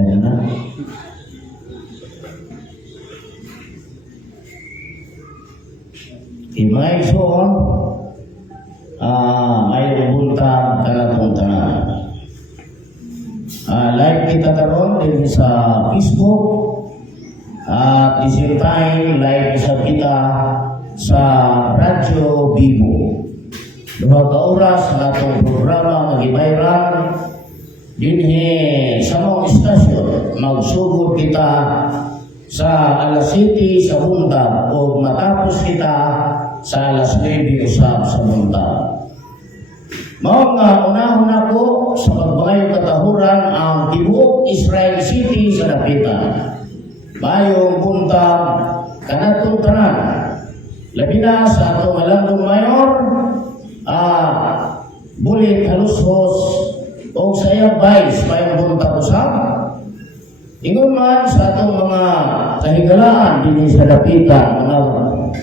Kaya na. Mga igsoon, may ubuntang kalatong tanan. Live kita karon din sa Facebook at the same time live sa kita sa Radyo Bibo. 2 ka oras na itong programa mag-ibayran dinhi sa mga istasyon. Magsugod kita sa alas 7 sa buntag o matapos kita sa alas 9 usap sa buntag. Mao nga unahon ako sa pagbangayo katahuran ang tibuok Israel City sa dapitan. Mayong buntag kanatong tanan. Labi na sa atong Malandong Mayor, Bulit Halushos o sa iyang vice mayong buntag usap. Ingon man sa atong mga kahigalaan din sa dapitan,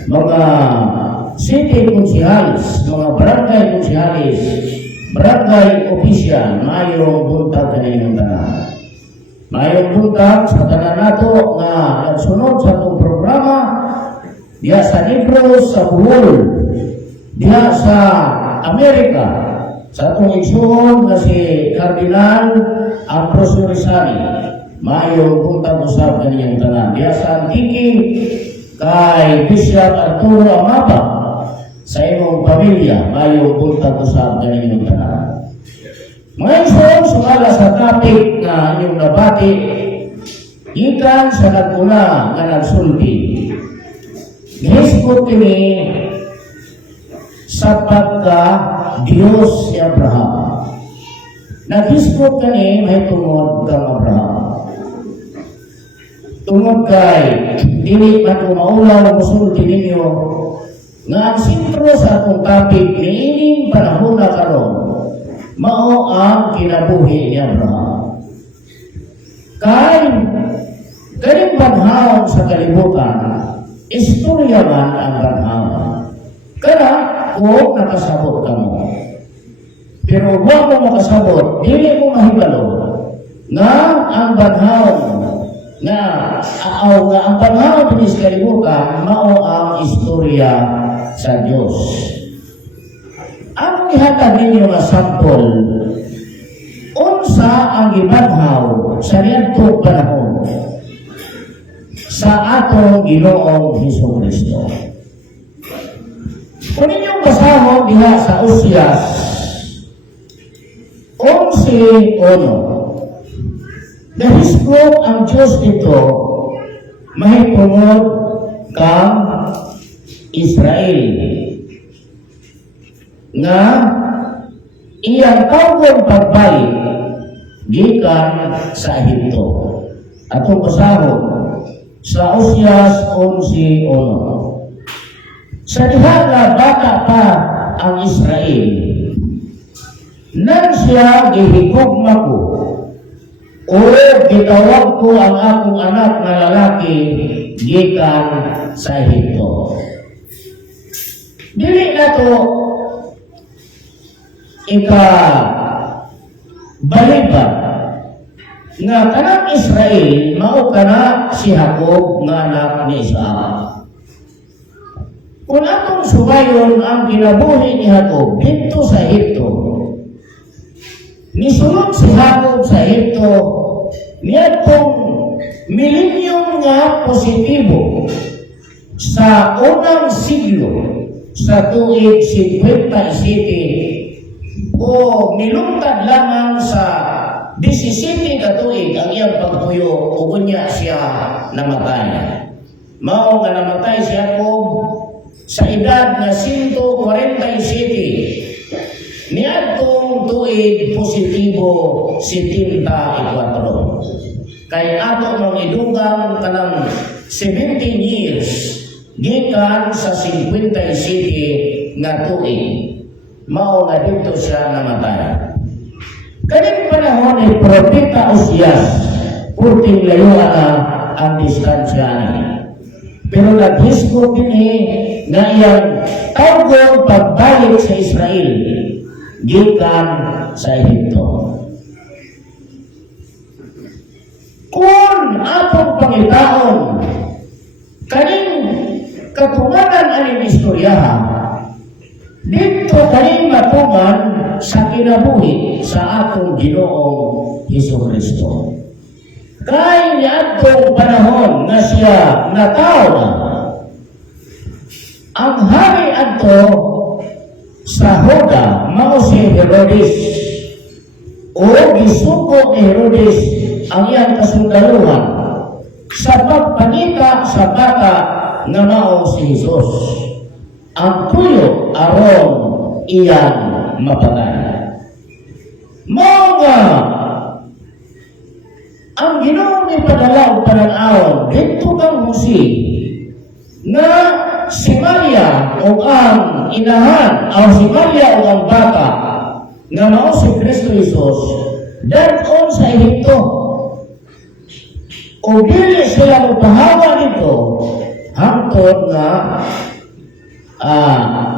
mga city konsihalis, mga barangay konsihalis, barangay official, mayong buntag kanilang tanan. Mayong buntag sa tanan nato nga nagsunod sa atong programa diya sa Negros, sa Bohol, diya sa Amerika, sa atong igsuon na si Cardinal Ambrosio Rizal. Mayong buntag usab kaniyang tanan. Diya sa Antique kay Bishop Arturo Amapa sa imong pamilya, mayong buntag usab kaniyang tanan. Mga igsoon, sumala sa topic na inyong nabati, ikan sa naguna nga nagsulti. Gihisgot kini sa pagka-Diyos si Abraham. Naghisgot kani may tungod kang Abraham. Tungod kay dili man ko maulaw musulti ninyo nga ang sentro sa atong topic niining panahon na karon mao ang kinabuhi ni Abraham. Kay kaning banhaw sa kalibutan, istorya man ang banhaw. Kaya kung nakasabot ka mo, pero huwag mo makasabot, dili mo mahibalo nga ang banhaw nga ang banhaw din sa kalibutan mao ang istorya sa Dios. Ang ihatag ninyo nga sampol, unsa ang gibanhaw sa niyadtong panahon sa atong Ginoong Hesukristo. Kung inyong basahon diha sa Oseas 11:1, nahisgot ang Diyos dito mahitungod kang Israel nga iyang tawgon pagbalik gikan sa Ehipto. Atong basahon sa Oseas 11:1. Sa diha nga bata pa ang Israel, nang siya gihigugma ko o gitawag ko ang akong anak na lalaki gikan sa Ehipto. Dili na to baliban nga kanang Israel mao kana si Jacob nga anak ni Isaac. Kung atong sumayon ang kinabuhi ni Jacob dito sa Ehipto, nisulod si Jacob sa Ehipto niyadtong milenyum nga positibo sa unang siglo sa tuig 57 o milungtad lamang sa 17 ka tuig ang iyang pagpuyo o kunya siya namatay. Mao nga namatay si Jacob sa edad na 147 niadtong tuig positibo 74. Kay ato nang idugang kanang 17 years gikan sa 57 nga tuig. Mao nga dito siya namatay. Kaning panahon ay Propeta Oseas, purting layuan na ang distansya niya. Pero naghisgot din nga iyang tawgon pagbalik sa Israel gikan sa Ehipto. Kung atong pangitaon, kaning katumanan aning istoryahan, dito kaning matuman sa kinabuhi sa atong Ginoong Hesukristo. Kay niadtong panahon nga siya nataw na, ang hari adto sa Huda, mao si Herodes, o gisuko ni Herodes ang iyang kasundaluhan sa pagpangita sa bata nga mao si Jesus, ang tuyo aron iyang mapatay. Mao nga ang Ginoo ni padala og panan-awon didto kang Jose nga si Maria o ang inahan o si Maria o ang bata nga mao si Kristo Jesus dadon sa Ehipto, o dili sila magpahawa nito hangtod nga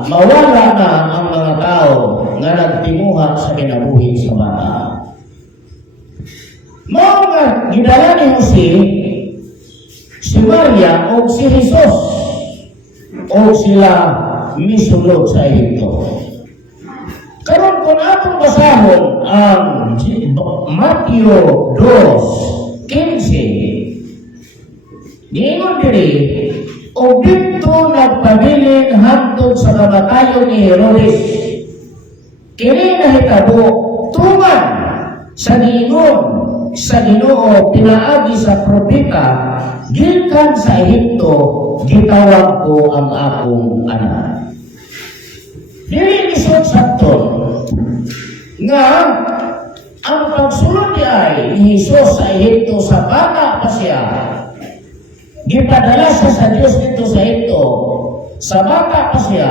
mawala na ang mga tao nga nagtimuha sa kinabuhi sa bata. Mao nga gidala ni Jose si Maria o si Jesus o sila misulod sa Ehipto. Karon kung atong basahon ang Mateo 2:15, giingon diri, o dito nagpabilin hangtod sa kamatayon ni Herodes. Kini nahitabo tuman sa giingon sa Ginoo pinaagi sa propeta, gikan sa Ehipto gitawag ko ang akong anak. Dili isod sakton nga ang pagsulod ni Jesus sa Ehipto sa bata pa siya, gipadala siya sa Dios dito sa Ehipto sa bata pa siya.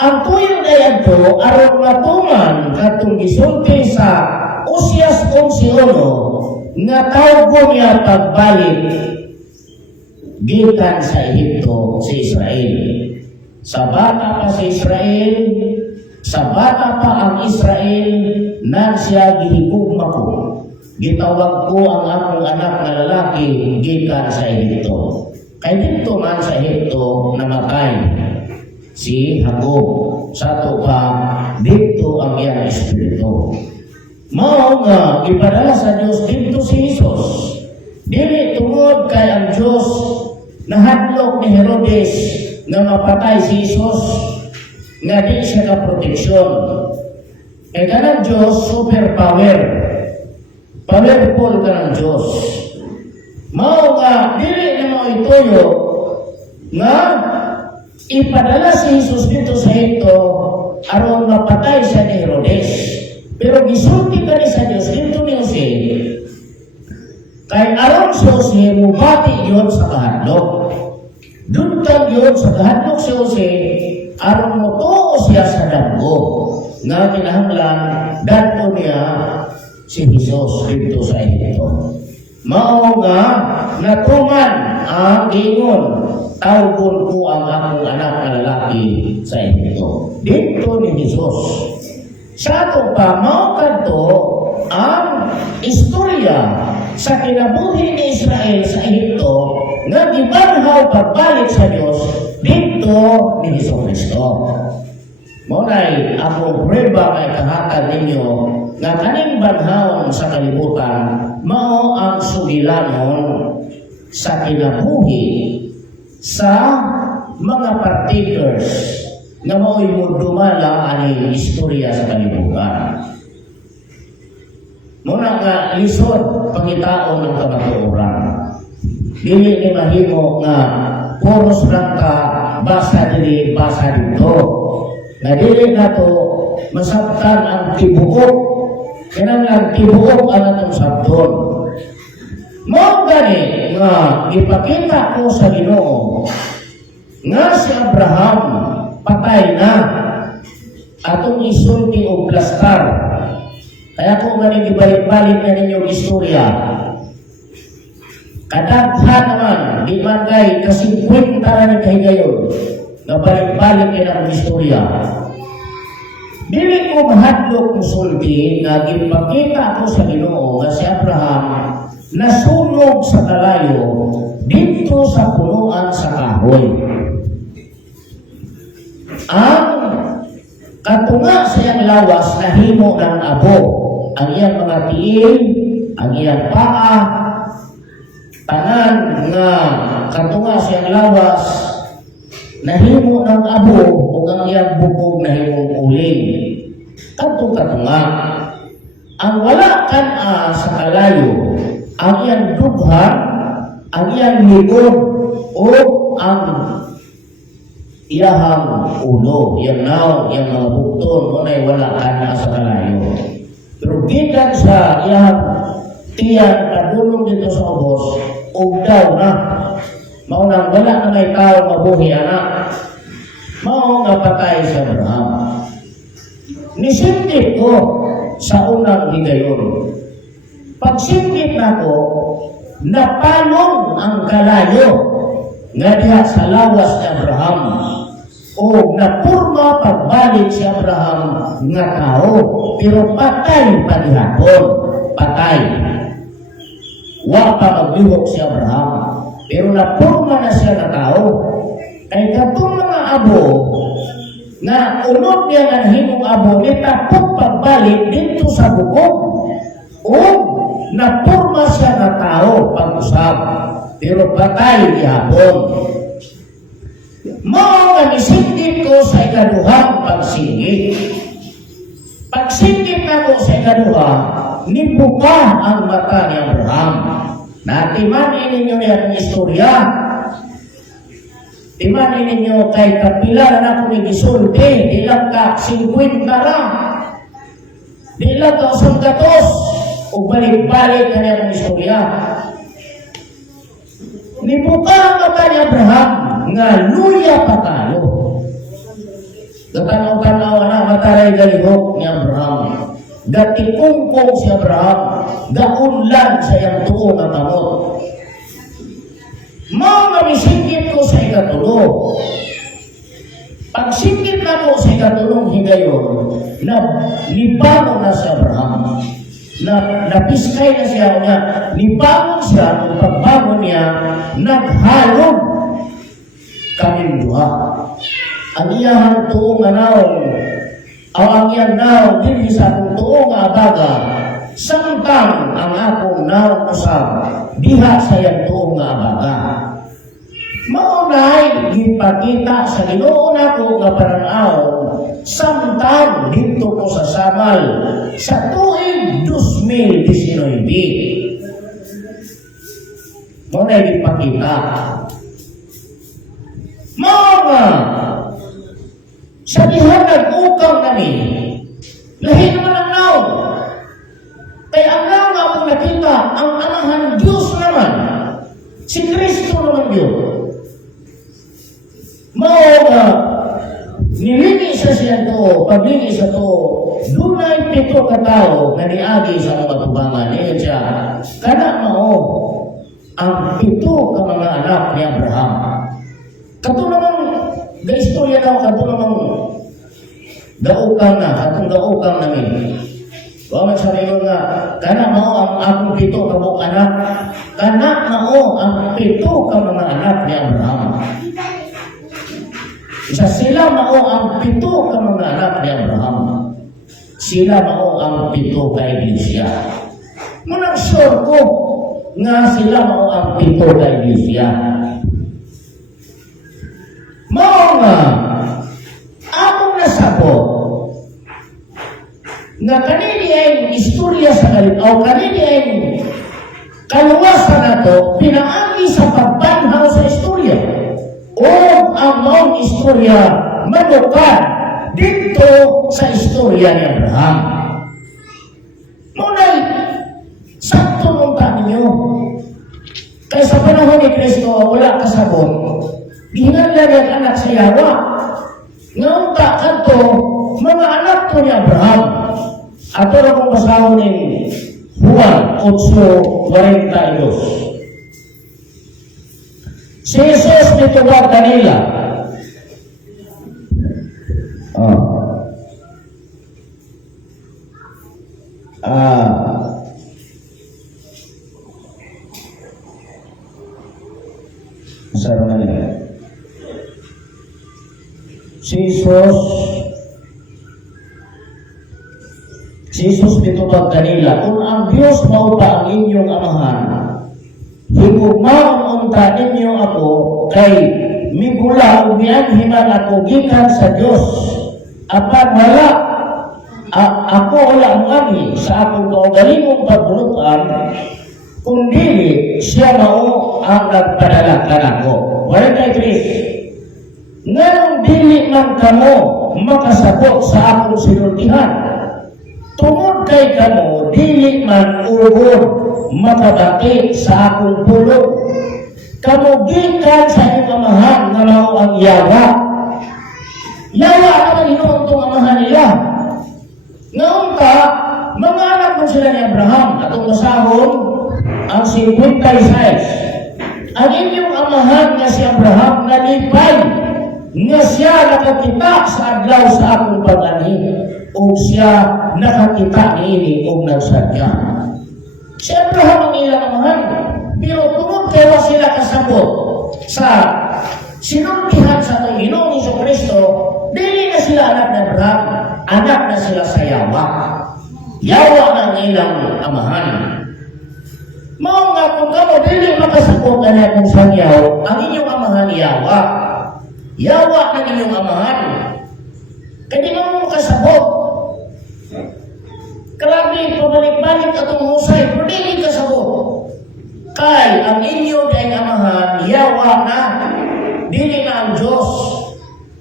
Ang tuyo na yan to aron matuman katong gisulti sa Usias 11 nga tawgo niya pagbalik gikan sa Ehipto sa Israel. Sa bata pa sa Israel, sa bata pa ang Israel, nan siya gihigugma ko. Gitawag ko ang akong anak na lalaki gikan sa Ehipto. Kay dito man sa Ehipto namatay si Jacob. Sa to pa dito ang iyang espiritu. Mao nga ipadala sa Dios dito si Jesus. Dili tungod kay ang Dios nahadlok ni Herodes nga mapatay si Jesus nga di siya ka proteksyon. Kay kanang Dios super powerful kanang Dios. Mao nga dili na mo ituyo nga ipadala si Jesus dito sa ito aron mapatay siya ni Herodes. Pero gisulti ka ni sa Diyos dito ni Jose kay aron si Jose mubati yun sa kahadlok. Duntag yun sa kahadlok si Jose aron mo tuo siya sa damgo nga kinahanglan dadto niya si Jesus dito sa Ehipto. Mao nga natuman ang ingon, tawgon ko ang akong anak na lalaki sa Ehipto. Dito ni Jesus. Sa ato pa, mao kadto ang istorya sa kinabuhi ni Israel sa Ehipto nga gibanhaw pagbalik sa Dios dito ni Hesukristo. Mao nay ako prueba kay kahatag ninyo nga kaning banhawon sa kalibutan mao ang sugilanon sa kinabuhi sa mga partakers na mao'y dumala ani istorya sa kalibutan. Muna nga lisod pangitaon ng kamatuoran. Dili ni mahimo nga puros lang ka basa dili basa dito. Na dili na to masabtan ang tibuok. Kinanglan tibuok ang atong sabton. Mao gani nga ipakita ko sa Ginoo nga si Abraham patay na atong isulti og plastar. Kaya kung ganing ibalik-balik na ninyong istorya, kadaghan naman, di man kay kasi kwenta na ni kahigayon na balik-balik na ang istorya. Dili ko mahadlok ng sulti nga gipakita ako sa Ginoo nga si Abraham nasunog sa kalayo dito sa punuan sa kahoy. Ang katunga sa iyang lawas nahimo ng abo. Ang iyang mga tiil, ang iyang paa, tanan nga katunga sa iyang lawas nahimo ng abo ug ang iyang bukog nahimong uling. Kadtong katunga. Ang wala kan sa kalayo, ang iyang dugha, ang iyang likod, o ang iyahang ulo, iyang naong, iyang mga bukton, o na'y wala kan sa kalayo. Pero gikan sa iyang tiyan, kadulong dito sa ubos, daw na. Maunang wala na may tao mabuhi anak. Mao nga patay sa Abraham. Nisindip ko sa unang higayon. Pagsindip na ko, napalong ang kalayo nga diha sa lawas ni Abraham. O napurma pagbalik si Abraham nga tao. Pero patay pa dihapon. Patay. Wa pa maglihok si Abraham. Pero napurma na siya na tao. Kaya katong mga abo, na unod niya nga himong abo, nitapot pagbalik dito sa bukog. O napurma siya na tao pag-usap. Pero patay gihapon. Mao nga nisindip ko sa ikaduhang pagsingit. Pagsingit na ko sa ikaduha, nibuka ang mata ni Abraham. Natimanin ninyo niyang istorya. Timanin ninyo kay kapila na kung gisulti, di lang ka 50 lang. Di lang ka 100 o balik-balik na niyang istorya. Nibuka ang mata ni Abraham nga luya pa tayo. Gatanaw-tanaw na mataray galihok ni Abraham. Gatipungkong si Abraham, gaunlan sa iyang tuo nga kamot. Mao nga misingkit ko sa ikatulo. Pag singkit na ko sa ikatulong higayon, na libangon na si Abraham. Napiskay na siya niya, libangon siya, kung pagbangon niya, naghalog kaming duha. Ang iyang tuo nga naong, ang iyang naong dili sa akong tuo nga abaga, samtang ang akong naong usab diha sa iyang tuo nga abaga. Maunay gipakita sa Ginoo nako nga paranaw samtang dito ko sa Samal sa tuig 2019. Maunay gipakita. Mga sa dihan nag-ukang kami, lahi naman ang naong. Kaya ang naong nga akong nakita, ang anahan Diyos naman. Si Kristo naman yun. Mga nilingi sa siya to, paglingi sa to, dunay 7 katao na niagi sa mga tubangan. Iyon siya, kana mao ang 7 ka mga anak ni Abraham. Kato naman, istorya daw, kato naman, gaukang na, katong gaukang namin. Huwag sabi ko nga, kana mao ang akong 7 ka mga anak, kana mao ang 7 ka mga anak ni Abraham. Isa sila mao ang 7 ka mga anak ni Abraham. Sila mao ang 7 ka iglesia. Munang sure ko nga sila mao ang 7 ka iglesia. Mao nga among nasabot nga kanini ay istorya sa kalitaw, kanini ay kaluwasan nato pinaagi sa pagbanhaw sa istorya o ang maong istorya manukad dito sa istorya ni Abraham. Muna'y sakto nung ninyo. Kaya sa panahon ni Kristo wala kasabot. Ginganlan ang anak sa Yawa. Ngayon kanto, mga anak to ni Abraham. Ato na kong basahon ni Juan 8:42. Si Jesus nitubag kanila. si Jesus mitubag kanila, kung ang Diyos mao pa ang inyong amahan, higugmaon unta ninyo ako, kay migula o mianhiman ako gikan sa Diyos. Apan wala, ako wala mangani sa akong kaugalingong pagbulutan, kung dili siya mao ang nagpadala kanako. Wala kay Kristo. Nganong dili man kamo makasabot sa akong sinultihan, tungod kay kamo dili man ugod makabati sa akong pulong. Kamo gikan sa inyong amahan nga mao ang Yawa. Yawa naman Ginoo tong amahan nila. Ngayon ka, mga anak mo sila ni Abraham, atong masahon ang 56. Ang inyong amahan nga si Abraham nalipay nga siya nakakita sa adlaw sa akong pag-ani o siya nakakita niini o nagsadya. Si Abraham ang ilang amahan, pero tungod kaya sila kasabot sa sinultihan sa itong Ginoong Jesucristo, dili na sila anak na Abraham, anak na sila sa Yawa. Yawa ang ilang amahan. Mao nga kung kamo dili makasabot na kung sangyaw, ang inyong amahan Yawa. Yawa ng inyong amahan. Kaya di mo kasabot. Grabe, pabalik-balik atong husay, pero di kasabot. Kay ang inyo dahil amahan, Yawa na, dili na ang Diyos.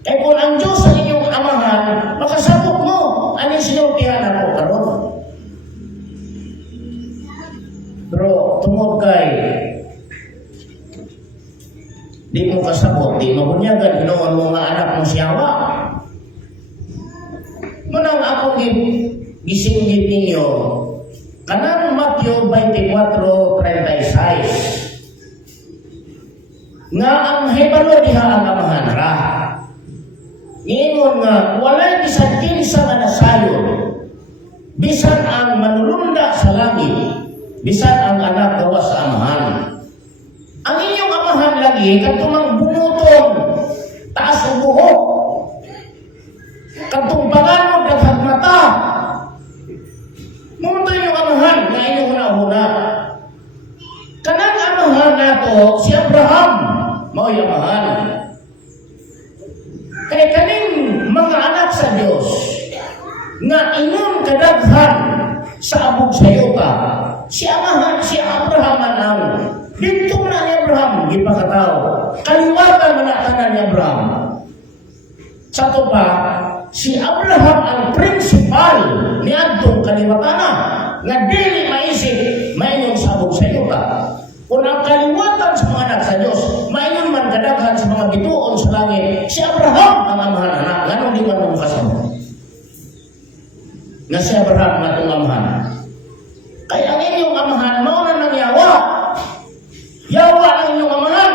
Kaya kung ang Diyos ang inyong amahan, makasabot mo, anong sinultihan ako karon. Pero tungod kay di mo kasabot, di mo bunyagan, ginoon mo nga anak mo siyawa. Manang ako gisinggit ninyo, kanang Matthew 24:36, nga ang hebalo diha ang amahan ra. Ingon nga, walay bisan kinsa nga nasayon, bisan ang manulunda sa langit, bisan ang anak gawa sa amahan. Ang inyong amahan lagi, katong bunuton, taas ang buhok, katong panganog daghang mata. Mundo yung amahan na inyong huna-huna. Kanang amahan nato, si Abraham, mao yung amahan. Kaya kaning mga anak sa Diyos, nga inyong kadaghan sa abog sayuta, si amahan, si Abraham ang dito na ni Abraham, gipakataw. Kaliwatan man na ni Abraham. Sa to pa, si Abraham ang principal ni adtong kaliwatan nga dili maisip maingon sa abog sayuta. Kung ang kaliwatan sa mga anak sa Diyos, maingon man kadaghan sa mga bituon sa langit, si Abraham ang amahan anak. Ganun di man mong kasama. Nga si Abraham nga itong amahan. Kaya ang inyong amahan, mauna ng Yawa. Yawa ang inyong amahan.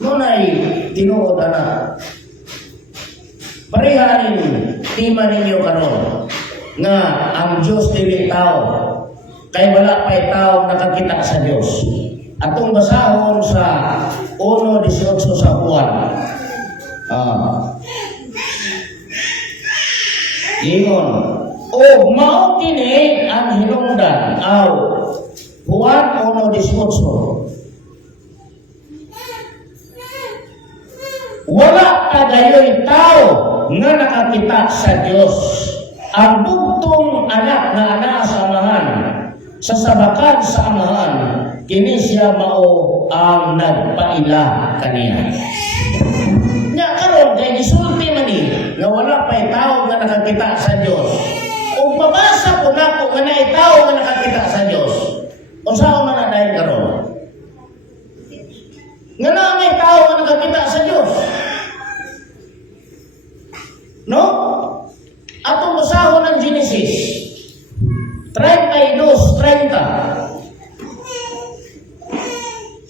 Ngunay, tinuod na. Parihanin, tima ninyo karon nga ang Diyos dili tao. Kay wala pa'y tao nakakita sa Diyos. Atong basahon sa 1:18 sa Juan. Ingon, o mao kini ang hinungdan aw Juan 1:18. Wala kagayoy tao nga nakakita sa Diyos. Ang bugtong anak na ana sa amahan, sa sabakan sa amahan, kini siya mao ang nagpaila kaniya. Nya karon kay gisulti man ni nga wala pa'y tao nga nakakita sa Dios. Ug mabasa ko nako nga naay tao nga nakakita sa Dios. Unsa man na dahil karon? Nga na may tao nga nakakita sa Dios. No? Atong basahon ng Genesis 32:30.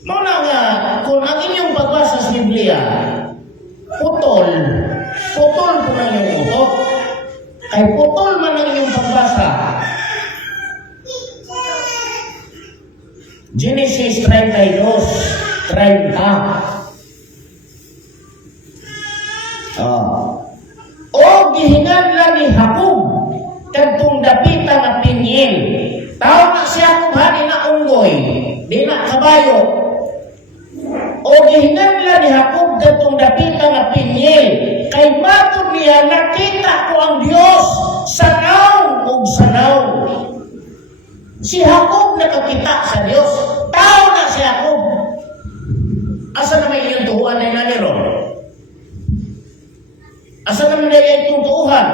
Muna nga, kung ang inyong pagbasa sa Biblia, putol po na inyong utot. Ay putol man ang inyong pagbasa. Genesis 32:30. O gihinganlan ni Jacob kadtong dapita nga Peniel. Tao na si Jacob hani na unggoy, di na kabayo. O gihinganlan ni Jacob kadtong dapita nga Peniel, kay matod niya nakita ko ang Dios sanaw ug sanaw. Si Jacob nakakita sa Dios. Tao na si Jacob. Asa na may iyong tuhuan na naniro? Asa naman na iyong tuhuan?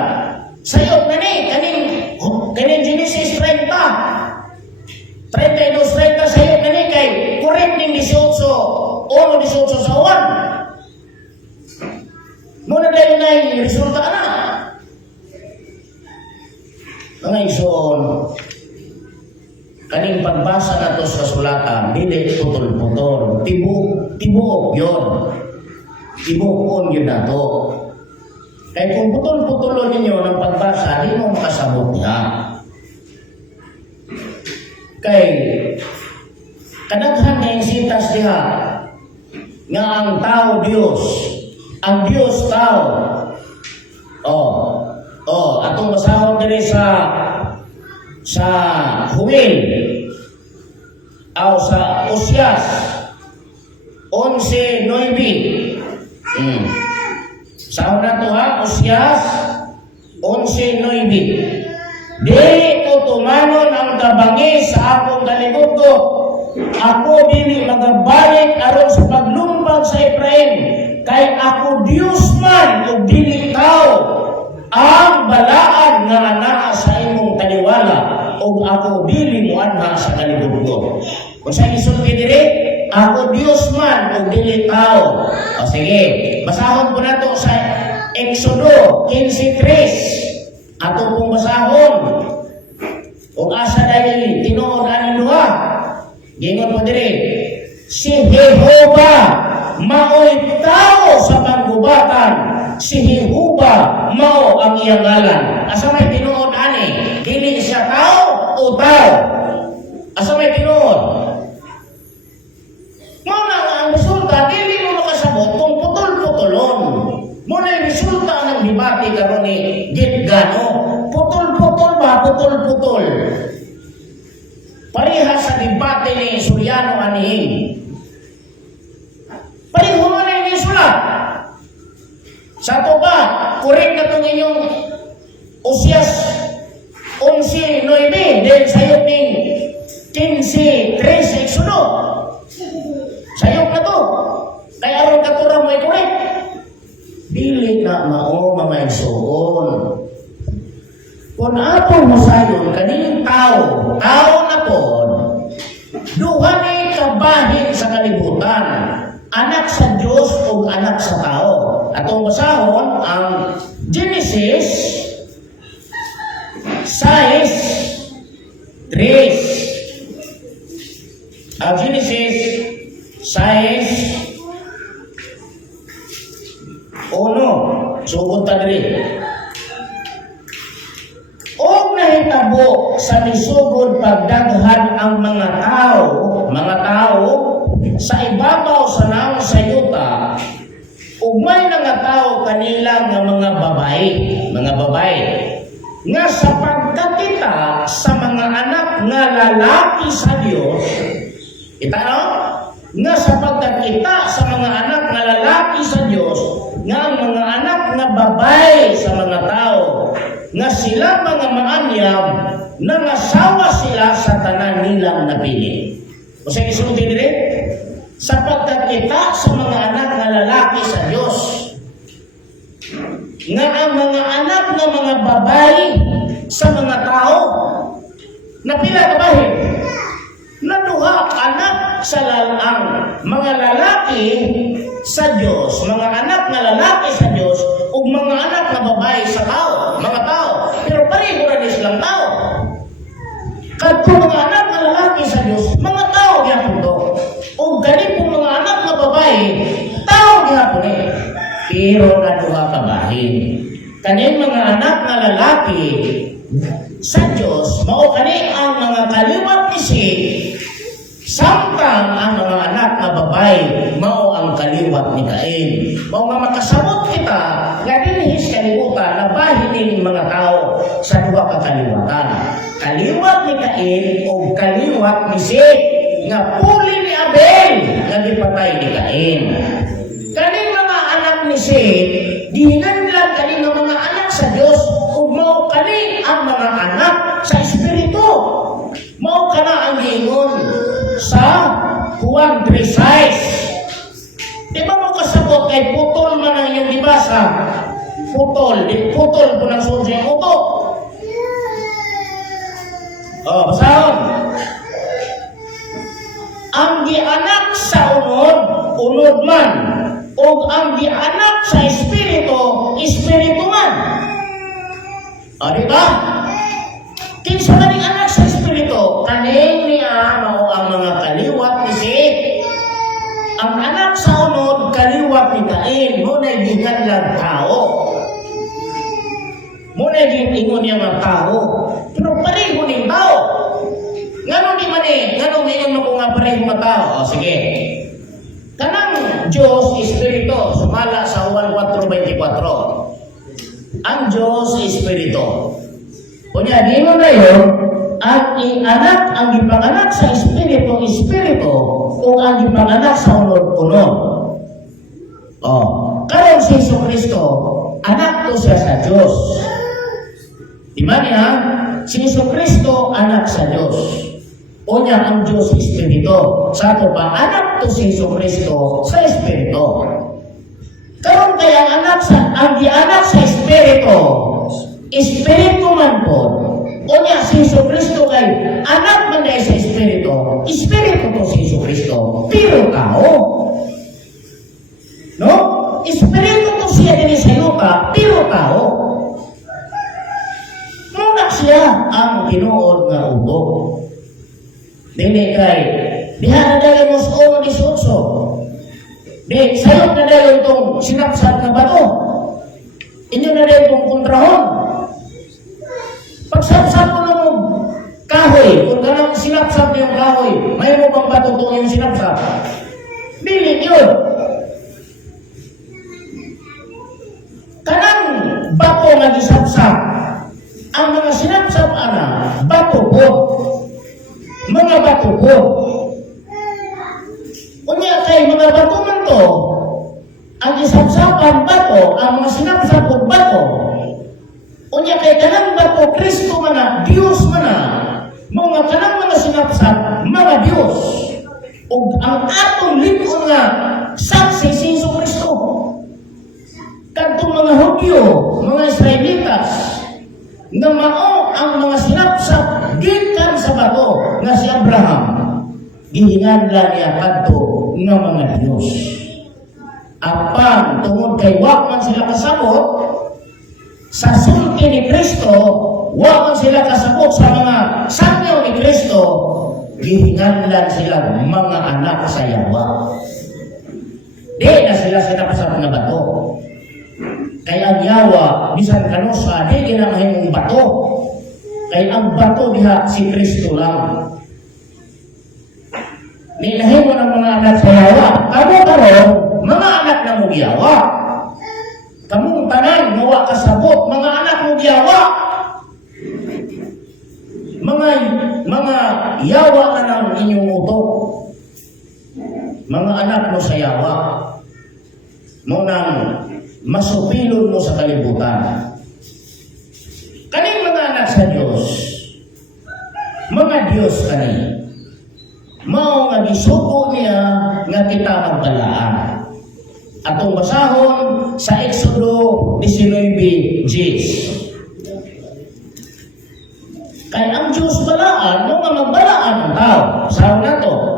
Sayop na ni, kanin Genesis 30. 32, 30 sayop na ni, kay kurit ng 18, 1, 18 sa uwan. Muna dahil na yung resulta na. Mga ison, kaning pagbasa na to sa sulatan, dili putol-putol. Tibuok yun. Tibuokon yun na to. Kaya kung putol-putulon ninyo ng pagbasa, di mo makasabot niya. Kaya, kadaghan na yung sintas niya nga ang tao Diyos, ang Diyos tao. Atong masahon diri sa Huwil sa Osyas 11:9. Saan na to Osyas 11:9. Di ko tumanon ang tabangi sa akong kalibuto. Ako dili magabalik aron sa paglumbag sa Efraim. Kay ako Dios man ug dili tao. Ang balaan nga anaa sa imong taliwala ug ako dili mo anha sa kalibuto. Kung sa isulti diri, ako Dios man ug dili tao. O sige, basahon po nato sa Exodo 15:3. Ato pong basahon. Ug asa dahil tinuod ani duha. Gingon po diri, si Jehova mao'y tao sa panggubatan. Si Jehova mao ang iyang ngalan. Asa may tinuod ani? Dili siya tao o tao? Asa may tinuod? Muna nga ang resulta, dili mo makasabot kung putol-putulon. Muna yung resulta ng debate karon ni Gitgano. Putol-putol ba? Putol-putol. Pareha sa debate ni Soriano Anihing. Pareho mo na yung sulat. Sa ito ba, correct na itong inyong Osyas 11:9 dahil sayop ng 15:3 sa Exodo. Sayop na to. Kaya aron katura mo correct. Dili na mao mga igsoon. Kung atong masayon kaning tao na po, duha ni kabahin sa kalibutan, anak sa Diyos o anak sa tao. Atong basahon ang Genesis 6:3. Ang Genesis 6:1. Sugod ta diri. Og nahitabo sa misugod pagdaghan ang mga tao sa ibabaw sa naong sayuta, ug may nga tao kanila nga mga babae nga sa pagkakita sa mga anak nga lalaki sa Dios, nga sa pagkakita sa mga anak nga lalaki sa Dios, nga ang mga anak nga babae sa mga tao, nga sila mga maanyab, nangasawa sila sa tanan nilang napili. O sa isulti dire, sa pagkakita sa mga anak nga lalaki sa Dios, nga ang mga anak nga mga babae sa mga tao, na pila ka bahin? Na duha anak sa ang mga lalaki sa Dios, mga anak nga lalaki sa Dios, ug mga anak nga babae sa tao, mga tao. Pero pareho ra silang tao. Kadto mga anak nga lalaki sa Dios, mga tao gyapon to. Ug kani po mga anak nga babae, tao gyapon eh. Pero na duha ka bahin. Kani mga anak nga lalaki sa Dios, mao kani ang mga kaliwat ni samtang ang mga anak nga babay mao ang kaliwat ni Cain. Mao nga makasabot kita nga dinhis kalibutan na bahin ng mga tao sa duha ka kaliwatan. Kaliwat ni Cain o kaliwat ni Seth nga puli ni Abel nga gipatay ni Cain. Kaning mga anak ni Seth gihinganlan kaning mga anak sa Dios ug mao kani ang mga anak sa espiritu. Mao kana ang giingon sa Juan 3:6. Di ba mo kasabot kay putol man ang iyong dibasa? Putol po ng sunso yung uto. Basahon. Ang gianak sa unod man. O ang gianak sa espiritu, espiritu man. Di ba? Kinsa maning anak sa espiritu, kaning niya mao ang mga kaliwat ni Seth. Ang anak sa unod, kaliwat ni Cain, mo na ginganlang tao. Mo na gingingon niya mga tao. Pero pareho ning tao. Ngano di man ngano ngayon mo nga pareho mga tao? Sige. Kanang Diyos, espiritu, sumala sa Juan 4:24. Ang Diyos, espiritu. Kunya, di mo na yun, ang anak, ang ipanganak sa espiritu, kung ang ipanganak sa unod-unod. Karon si Jesucristo, anak to siya sa Diyos. Di ba niya? Si Jesucristo, anak sa Diyos. Unya, ang Diyos, espiritu. Sa ito pa, anak to si Jesucristo sa espiritu. Karon kaya ang anak sa espiritu, espiritu man po. Unya si Jesucristo kay anak man dahil sa espiritu. Espiritu to si Jesucristo. Pero tao. No? Espiritu to siya din sa lupa. Pero tao. Muna siya ang tinuod nga ubo. Dili kay diha na dahil mo sa ulo ni Sunso. Di sayot na dahil itong sinapsat na bato. Inyo na dahil itong kontrahon. Pagsapsap mo na mo kahoy, kung ganang sinapsap yung kahoy, may mo bang batutong yung sinapsap? Dili yun. Kanang bato na gisapsap, ang mga sinapsap ana, bato po. Mga bato po. Kunya kay mga bato man to, ang gisapsapan bato, ang mga sinapsap o bato, unya kay kanang bato, Kristo man na, Diyos man na, mga kanang mga sinapsap, mga Diyos. O ang atong likod nga, saksi si Jesucristo. Kadtong mga Hudyo, mga Israelitas, na mao ang mga sinapsap, gikan sa bato, nga si Abraham, gihinganlan niya kadto nga mga Diyos. Apan, tungod kay wakman sila kasabot, sa sulti ni Kristo, wakman sila kasabot sa mga sanyaw ni Kristo, gihinganlan sila mga anak sa Yawa. Di na sila sinapasap na bato. Kaya ang Yawa, bisan kanusa, di ginamahimong bato. Kaya ang bato diha si Kristo lang. Nilahin mo ng mga anak sa Yawa. Karon, mga anak na mo Yawa. Kamong tanan, mawa kasabot, mga anak mo Yawa. Mga Yawa na ng inyong utok. Mga anak mo sa Yawa. Mo nang masupilon mo sa kalibutan. Kaning mga anak sa Diyos, mga Diyos kani, mao nga gisugo niya nga kita magbalaan. Atong basahon sa Exodo 19:10. Kay ang Diyos balaan, no nga magbalaan ang tao. Saan na to?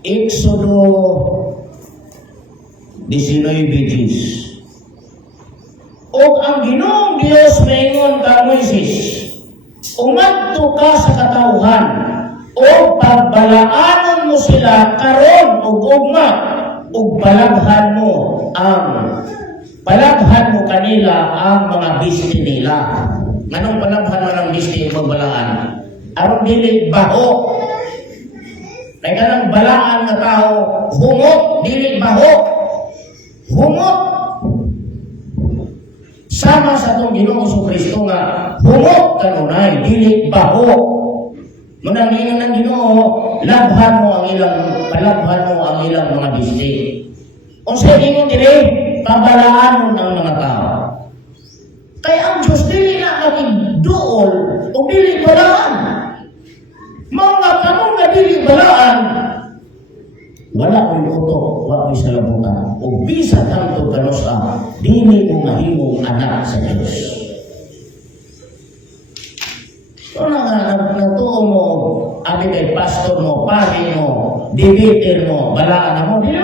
Exodo 19:10. O ang Ginoong Diyos maingon ka Moises, umadto ka sa katawhan, o pagbalaanon mo sila karon ug ugma, ug balaghan mo ang palabhan mo kanila ang mga bisti nila. Anong palabhan mo ng bisti o magbalaan? Aron dili baho. Kaya ka ng balaan na tao, humot, dili baho. Humot. Sama sa itong Ginoong Kristo nga, humot kanunay, dili baho. Munang ingon ng Ginoo, labhan mo ang palabhan mo ang ilang mga bisti. Kung sa ingon dili, pabalaan mo ng mga tao. Kaya ang Diyos dili na dool o dili balaan. Mga kamong na dili balaan, wala ko'y luto, wala ko'y salabutan. O bisag ang tuganusa, dili mo mahimong anak sa Diyos. So natuo mo, abi kay pastor mo, pari mo, debater mo, balaan na mo, dili.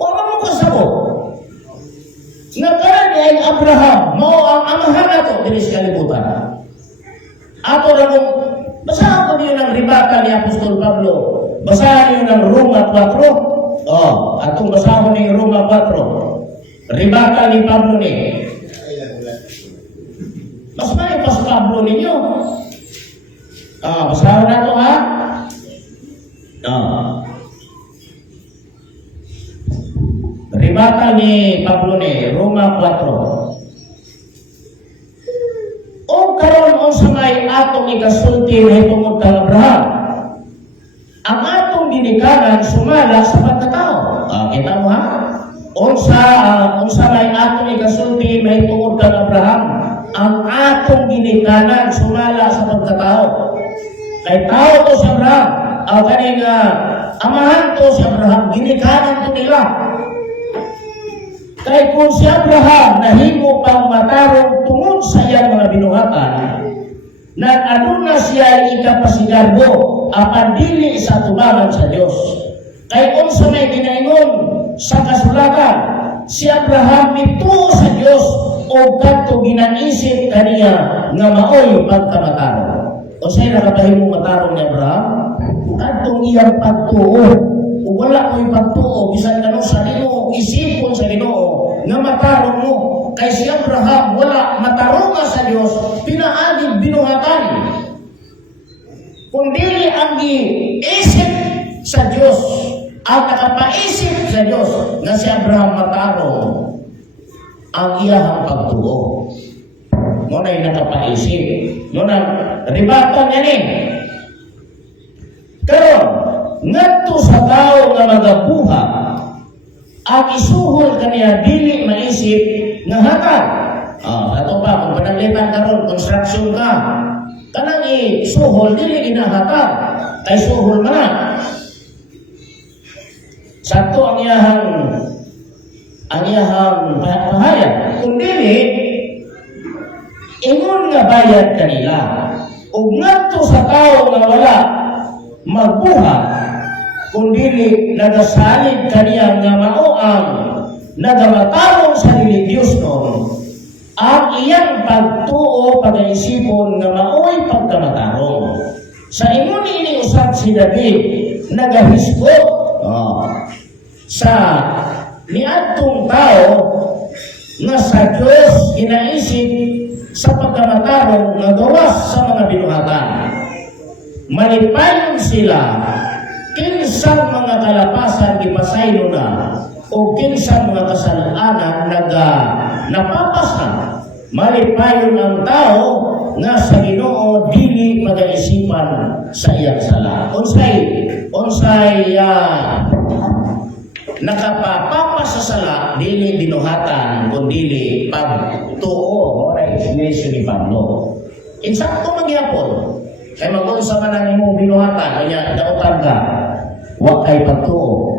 Wala mo kasabot. Nagkaroon ay Abraham, mao ang amahan na to, dili sa kalibutan. Ato lang kung, basahan ko niyo ng ribaka ni Apostol Pablo, basahan niyo ng Roma 4. Atong basahan niyo Roma 4. Ribaka ni Pablo ni. Mas may pas Pablo ninyo. Basahan na ito ha. Ribaka ni Pablo ni, Roma 4. O karon unsa may atong ikasulti na hitungod kang Abraham. Ang atong ginikanan sumala sa pagkatao. Kita mo ha? Unsa may atong ikasulti na hitungod kang Abraham. Ang atong ginikanan sumala sa pagkatao. Kay tao to si Abraham. Kaning amahan to si Abraham, ginikanan to nila. Kaya kung si Abraham nahimo pang matarong tungod sa iyang mga binuhatan, nag-aduna siya ikapasigarbo apan dili sa tubangan sa Dios. Kaya kung sa may ginaingon sa kasulatan, si Abraham mituo sa Dios o kadto ginaisip kaniya nga maoy pagkamatarong. O sa'yo nakapahimo matarong ni Abraham, kadtong iyang pagtuo. Kung wala ko'y pagtuo, bisan ka sa Ginoo, isipon sa Ginoo, nga matarong mo. Kay si Abraham, wala matarong sa Diyos, pinaaging binuhatan. Kung dili ang giisip sa Diyos, ang nakapaisip sa Diyos, nga si Abraham matarong, ang iyahang pagtuo. Muna'y nakapaisip. Muna'y ribatan yan eh. Karon, ngadto sa tao nga magabuha, ang isuhol kaniya dili maisip nga hatag. Ato pa, kung panalitan karon construction ka, kanang isuhol dili ginahatag, kay suhol man na. Sakto ang iyahang pahayag. Kung dili, ingon nga bayad kanila. Ug ngadto sa tao nga wala magbuha, kundili nagasalig kaniya nga mao ang nagamatarong sa dili Dios noon, ang iyang pagtuo pagaisipon nga maoy pagkamatarong. Sa ingon ini usab si David nagahisgot sa niadtong tao nga sa Dios ginaisip sa pagkamatarong nga gawas sa mga binuhatan. Malipayon sila kinsang mga kalapasan gipasaylo na o kinsang mga kasalanan napapas na. Malipayon ang tao nga sa Ginoo dili magaisipan sa iyang sala. Unsay nakapapapas sa sala dili binuhatan kundi pagtuo. Ora explanation ni Pablo. Insakto magyapon. Kaya mag-unsa man ang imong binuhatan, kanya dautan ka, wa kay pagtuo.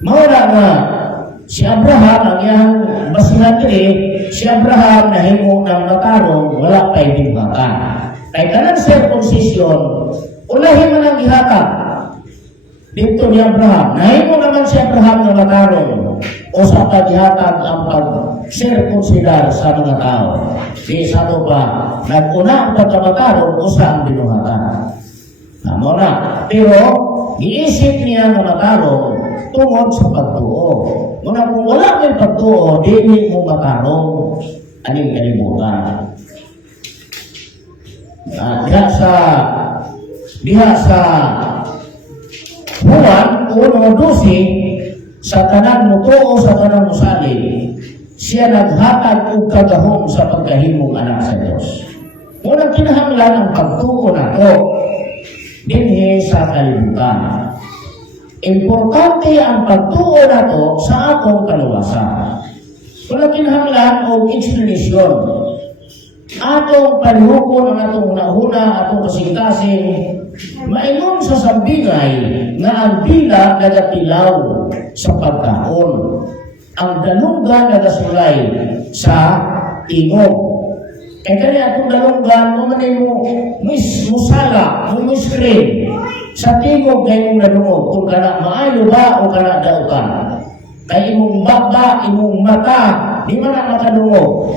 Mawala nga, si Abraham, ang iyang basihan diri, si Abraham nahimo ng matarong, wala pa'y binuhatan. Kaya kanang circumcision, ulahin man ang gihatag. Dito ni Abraham, nahimo naman si Abraham ng matarong, o sa paghihatag ang pag-circumcidar sa mga tao. Di sa ito pa, nag-una ang pagkamatarong o sa ang binuhatan. Amo na. Pero, giisip niya ng matarong tungod sa pagtuo. Una kung wala may pagtuo, dili mo matarong aning kalibutan. Diha sa Juan 1:12, sa tanan mo tuo, sa tanan mo salig, siya naghatag og kagahom sa pagkahimong anak sa Dios. Unang kinahanglan ang pagtuo nato dinhi sa kalibutan. Importante ang pagtuo nato sa akong kaluwasan. Unang kinahanglan og explanation. Atong palihukon ang atong hunahuna, atong kasing-kasing, maingon sa sambingay nga ang dila nagatilaw sa pagkaon. Ang dalunggan nagasulay sa ingog. Kaya kani atong dalunggan, mamanay mo musala, mo screen sa tingog na imong dalungog, kung kana maayo ba o kana dautan. Kaya imong baba, imong mata, di man na makadungog.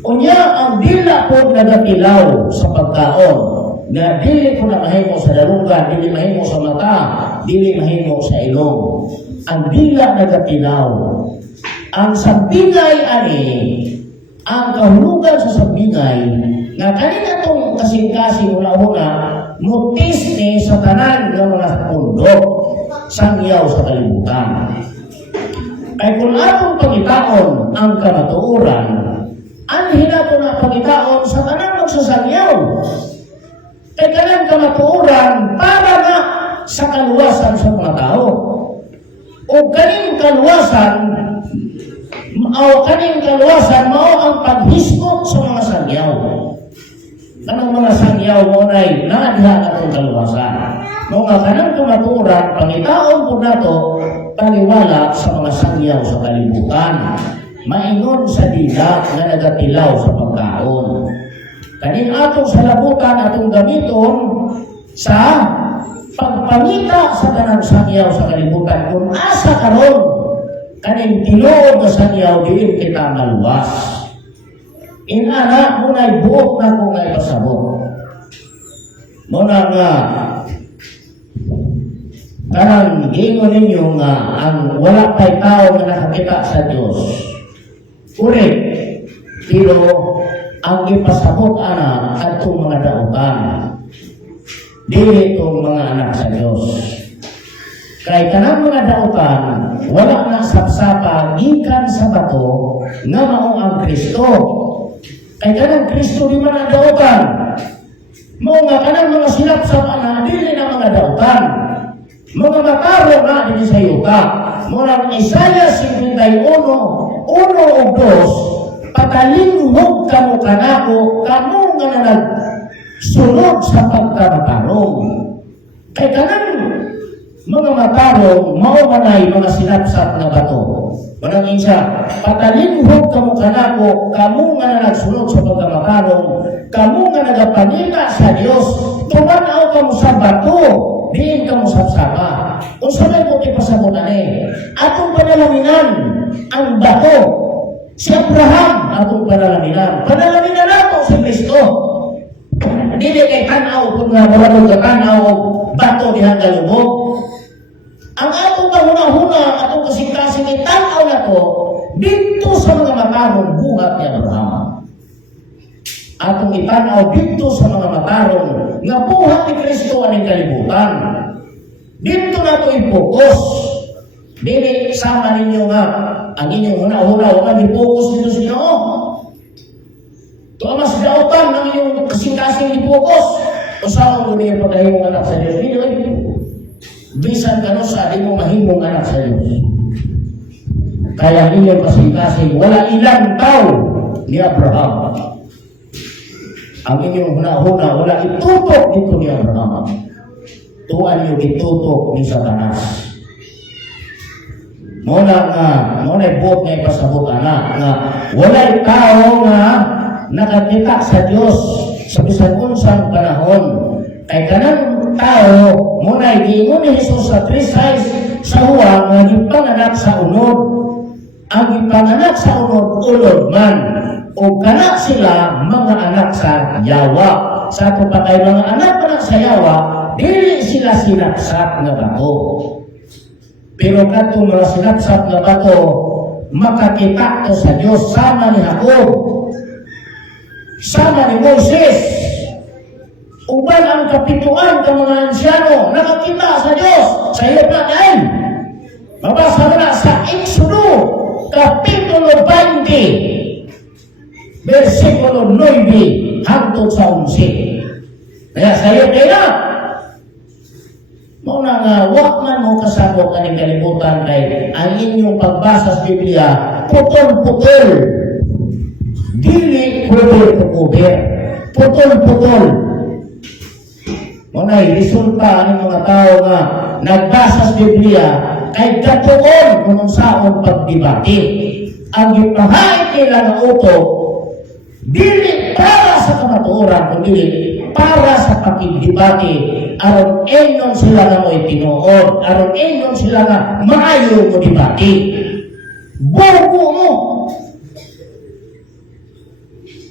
Unya ang dila po nagatilaw sa pagkaon, na dili ko na mahimo sa dalunggan, dili mahimo sa mata, dili mahimo sa ilong. Ang dila nagatilaw. Ang sambingay ani, ang kahulugan sa sambingay, nga kanina itong kasing-kasing una-una, mutis ni sa tanan ng mga pundok, sangyaw sa kalibutan. Ay kung atong pagitaon ang kamatuoran, anhin nato na pagitaon sa tanan magsasangyaw. Kay kanang kamatuoran para na sa kaluwasan sa mga tao. O kaning kaluwasan mao ang paghiskot sa mga sangyaw. Kanang mga sangyaw mo na'y naadiha atong kaluwasan. Mga kanang kamatuoran, pangitaon po nato paniwala sa mga sangyaw sa kalibutan. Maingon sa dila na nagatilaw sa pagkaon. Kanin atong salabutan, atong gamiton sa pagpangita sa tanang sangyaw sa kalibutan. Kung asa karon kanin tinuod na sangyaw, diin kita maluwas. Inana, muna'y buok na kung ay pasabot. Muna nga, kanang gingon ninyo nga, ang wala kay tao na nakakita sa Diyos. Ulit, pero ang ipasabot anak at itong mga dautan, dili itong mga anak sa Diyos. Kaya kanang mga dautan, wala na sapsapa, gikan sa bato, nga mao ang Kristo. Kaya kanang Kristo di man ang dautan. Mo nga kanang mga sinapsapa na, dili na mga dautan. Mga mataro na dili sa yuta. Murang Isaiah 51, 1 o 2, patalinghog kamo kanako, kamo nga na nagsunod sa pagkamatarong. Kay kanang mga matarong, maumanay mga sinapsap na bato. Manang isa, patalinghog kamo kanako, kamo nga na nagsunod sa pagkamatarong, kamo nga nagapanila sa Dios, tumanaw kamo sa bato, diin kamo sapsapa. Kung sanay mo ipasabutan atong panalaminan ang bato. Si Abraham atong panalaminan. Panalaminan nato si Kristo. Dili kay tanaw kung nga wala mo katanaw bato dihang galubog. Ang atong kahuna-huna, atong kasing-kasing itanaw na to, dito sa mga matarong buhat ni Abraham. Atong itanaw dito sa mga matarong nga buhat ni Kristo aning kalibutan. Dito na ito i-focus. Dili sama ninyo nga ang inyong huna-huna, huwag i-focus dito sa inyo. Ito mas dautan ng inyong kasing-kasing i-focus. O saan mo niya pagkahimong anak sa Diyos? Dito bisan ka no sa di mo mahimong anak sa Diyos. Kaya inyong kasing-kasing wala ilang tao ni Abraham. Ang inyong huna-huna, wala itutok dito ni Abraham. Tuan yung itutok ni Satanas. Muna buot nga ipasabot anak nga wala tao nga nakakita sa Diyos sa bisan unsang panahon. Kay kanang tao, muna giingon ni Jesus sa 3:6 sa Juan nga gipanganak sa unod. Ang gipanganak sa unod, ulod man. O kanak sila mga anak sa Yawa. Sa ato pa kay mga anak sa Yawa, dili sila sinaksak nga bato. Pero katong mga sinapsap na bato, makakita to sa Diyos, sama ni Jacob, sama ni Moses, uban ang kapituan ng mga ansyano, nakakita sa Diyos, sa iyo na yan. Mabasa mo na sa Exodo, Kapitulo 20, versikulo 9, hangtod sa 11. Kaya sa iyo kaya, muna nga, wak man mo kasabot kaning kalimutan kay ang inyong pagbasa sa Biblia, putol-putol. Dili cover-cover. Putol-putol. Muna, resulta ng mga tao nga nagbasa sa Biblia kay katuon kung saan pagdibati. Ang ipahayag nila ng uto, dili para sa kamatuoran, kundi para sa pakidibati. Aron enyon sila na mo'y tinuod, aron enyon sila na maayo mo dibati. Bugo mo!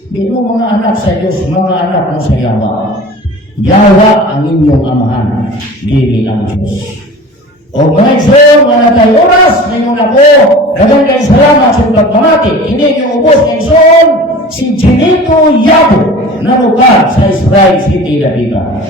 Di mo mga anak sa Diyos, mga anak mo sa Yawa. Yawa ang inyong amahan, dili ang Diyos. O mga iso, mga tayo oras, ngayon ako, dagang kayo salamat sa pagpamati. Hindi niyo ubos ng ison, si Chinito Yabo, na lugar sa Israel City, Davida.